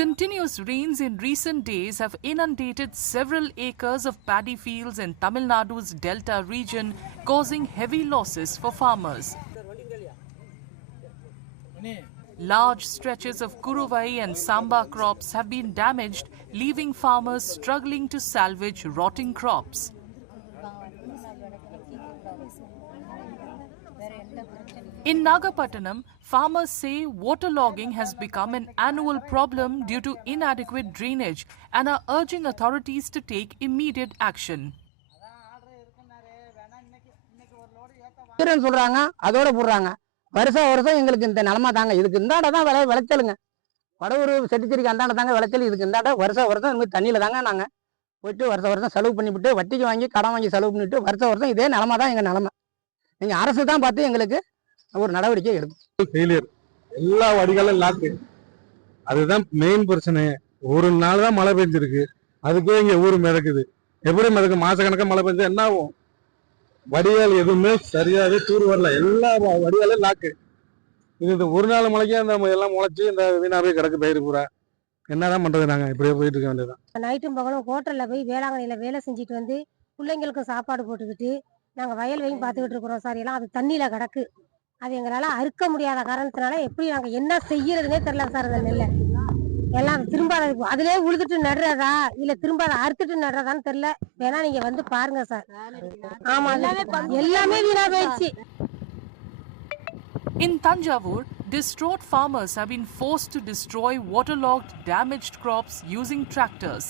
Continuous rains in recent days have inundated several acres of paddy fields in Tamil Nadu's Delta region, causing heavy losses for farmers. Large stretches of Kuruvai and Samba crops have been damaged, leaving farmers struggling to salvage rotting crops. In Nagapattinam, farmers say waterlogging has become an annual problem due to inadequate drainage and are urging authorities to take immediate action. வருஷம் வருஷம் எங்களுக்கு இந்த நிலமா தாங்க இதுக்கு இந்தாண்ட தான் விளைச்சலுங்க வடவூர் செட்டிச்சேரிக்கு அந்தாண்ட தாங்க விளைச்சல் இதுக்கு இந்தாண்ட வருஷம் வருஷம் இந்த தண்ணியில தாங்க நாங்க போயிட்டு வருஷம் வருஷம் செலவு பண்ணிவிட்டு வட்டிக்கு வாங்கி கடன் வாங்கி செலவு பண்ணிட்டு வருஷம் வருஷம் இதே நிலமா தான் எங்க நிலமை நீங்க அரசு தான் பார்த்து எங்களுக்கு ஒரு நடவடிக்கை எடுக்கும் ஃபெயிலியர் எல்லா வடிகாலும் லாக்கு அதுதான் மெயின் பிரச்சனை ஒரு நாள் தான் மழை பெஞ்சிருக்கு அதுக்கே இங்க ஊர் மிதக்குது எப்படி மிதக்கு மாசக்கணக்காக மழை பெஞ்சா என்ன ஆகும் வடிகால் எதுவுமே சரியாவே தூர் வரல எல்லா வடிகாலும் லாக்கு இது ஒரு நாள் மழைக்கே அந்த எல்லாம் முளைச்சி இந்த வீணாவே கிடக்கு பயிர் பூரா என்னதான் பண்றது நாங்க இப்படியே போயிட்டு இருக்க வேண்டியதான் நைட்டும் பகலும் ஹோட்டல்ல போய் வேளாங்கண்ணியில வேலை செஞ்சுட்டு வந்து பிள்ளைங்களுக்கும் சாப்பாடு போட்டுக்கிட்டு நாங்க வயல் வையும் பார்த்துக்கிட்டு இருக்கிறோம் சார் எல்லாம் அது தண்ணியில கிடக்கு அது எங்களால அறுக்க முடியாத காரணத்தினால எப்படி நாங்க என்ன செய்யறதுனே தெரியல சார் அந்த நெல்லை எல்லாம் திரும்ப அதிலே உழுதுட்டு நடுறதா இல்ல திரும்ப அதை அறுத்துட்டு நடுறதான்னு தெரியல வேணா நீங்க வந்து பாருங்க சார் ஆமா எல்லாமே வீணா போயிடுச்சு. In Tanjavur, distraught farmers have been forced to destroy waterlogged, damaged crops using tractors.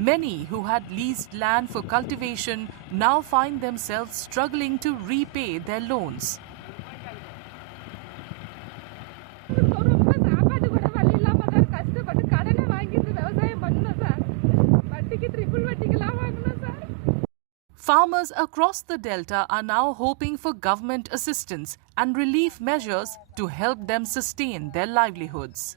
Many who had leased land for cultivation now find themselves struggling to repay their loans. Farmers across the Delta are now hoping for government assistance and relief measures to help them sustain their livelihoods.